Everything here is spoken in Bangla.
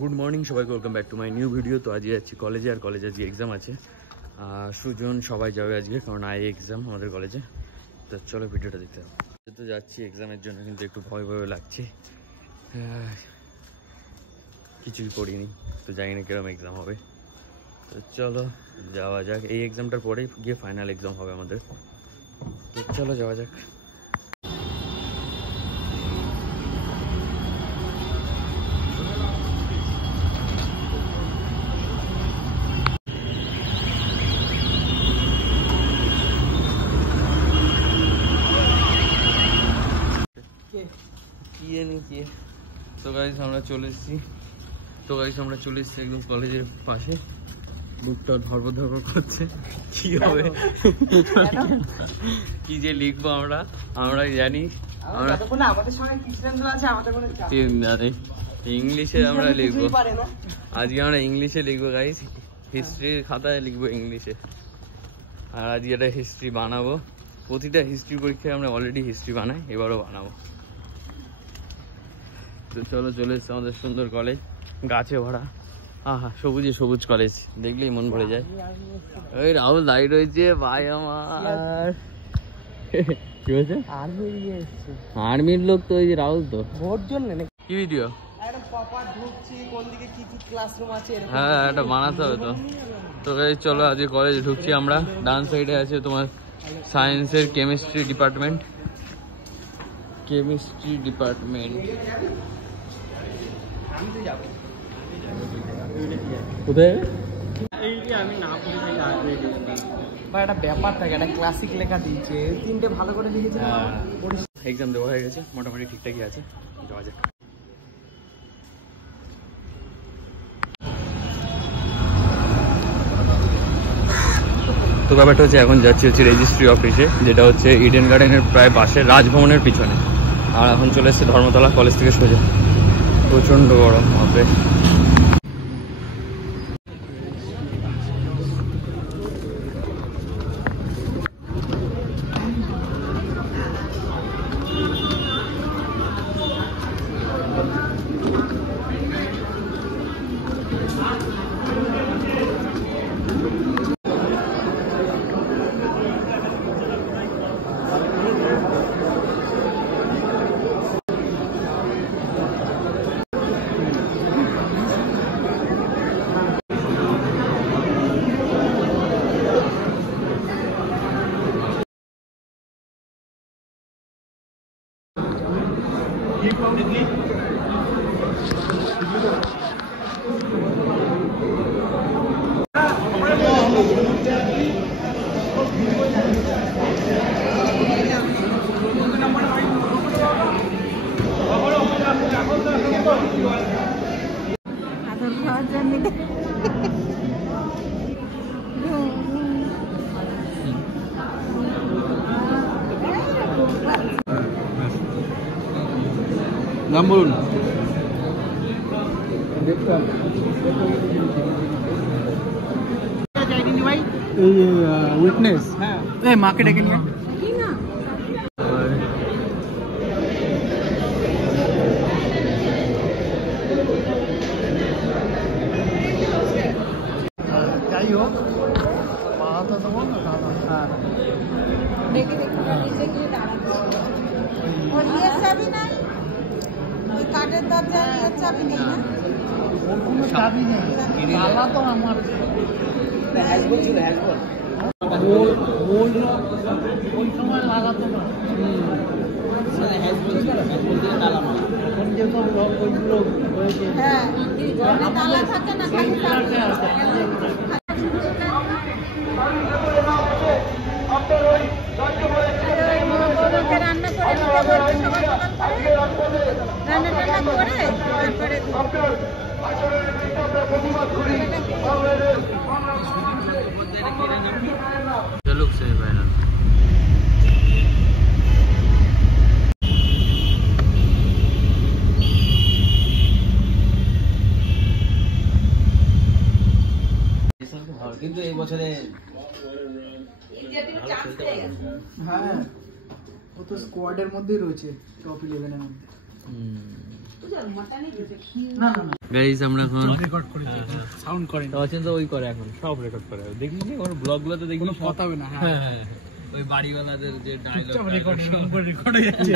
গুড মর্নিং সবাইকে, welcome back to my new video. তো আজকে যাচ্ছি কলেজে, আর কলেজে আজকে এক্সাম আছে। সুজন সবাই যাবে আজকে, কারণ আই এক্সাম আমাদের কলেজে। তো চলো ভিডিওটা দেখতে হবে। তো যাচ্ছি এক্সামের জন্য, কিন্তু একটু ভয় ভয় লাগছে, কিছুই করিনি, তো জানি না কিরকম এক্সাম হবে। তো চলো যাওয়া যাক। এই এক্সামটার পরেই গিয়ে ফাইনাল এক্সাম হবে আমাদের। তো চলো যাওয়া যাক। তো গাইস আমরা চলে এসেছি একদম কলেজের পাশে। বুকটা ধরবর করছে, কি হবে কি যে লিখবো আমরা জানি। ইংলিশে আমরা লিখবো আজকে, আমরা ইংলিশে লিখবো গাইস। হিস্ট্রির খাতায় লিখবো ইংলিশে। আর আজকে একটা হিস্ট্রি বানাবো। প্রতিটা হিস্ট্রি পরীক্ষায় আমরা অলরেডি হিস্ট্রি বানাই, এবারও বানাবো। তো চলো, চলে এসছে আমাদের সুন্দর কলেজ, গাছে ভরা। আহা, সবুজে সবুজ কলেজ, দেখলেই মন ভরে যায়। ওই রাহুল দাঁড়িয়ে রয়েছে, ভাই আমার কি হয়েছে? আর্মির লোক তো ওই যে রাহুল, তো ভোট জন্য কি ভিডিও? হ্যাঁ, এটা বানাতে হবে তো। তো চলো আজকে কলেজে ঢুকছি আমরা। ডান সাইডে আছে তোমার সায়েন্সের কেমিস্ট্রি ডিপার্টমেন্ট। কোথায় আমি না পড়ি, একটা ব্যাপার থাকে, একটা ক্লাসিক লেখা দিয়েছে, তিনটে ভালো করে লিখেছে। এক্সাম দেওয়া হয়ে গেছে, মোটামুটি ঠিকঠাকই আছে, যাওয়া যাক। তো ব্যাপারটা হচ্ছে, এখন যাচ্ছি রেজিস্ট্রি অফিসে, যেটা হচ্ছে ইডেন গার্ডেনের প্রায় পাশে, রাজভবনের পিছনে। আর এখন চলে এসছে ধর্মতলা কলেজ থেকে সোজা। প্রচণ্ড গরম হবে। নাম বলুন। উইটনেস, হ্যাঁ, মাকে ডেকে নিয়ে যাই হোক, পাড়াতে দেবো না দাদা। হ্যাঁ, দেখে নিচে গিয়ে দাঁড়াচ্ছি। কাঠের দরজা চাবি নেই, না কোনো চাবি নেই, তালা তো আমার ওই সময় লাগাতো না। হ্যাঁ, তালা থাকে না, রান্না করে কিন্তু এই বছরে হ্যাঁ, ও তো স্কোয়াডের মধ্যেই রয়েছে, টপ 11 এর মধ্যে। গাইস আমরা এখন রেকর্ড করে সাউন্ড করে অচিন্ত ওই করে এখন সব রেকর্ড করে দেখিস নি ওর ব্লগগুলোতে দেখি কোনো কথা হবে না। হ্যাঁ ওই বাড়িওয়ালাদের যে ডায়লগ রেকর্ড হয়ে যাচ্ছে।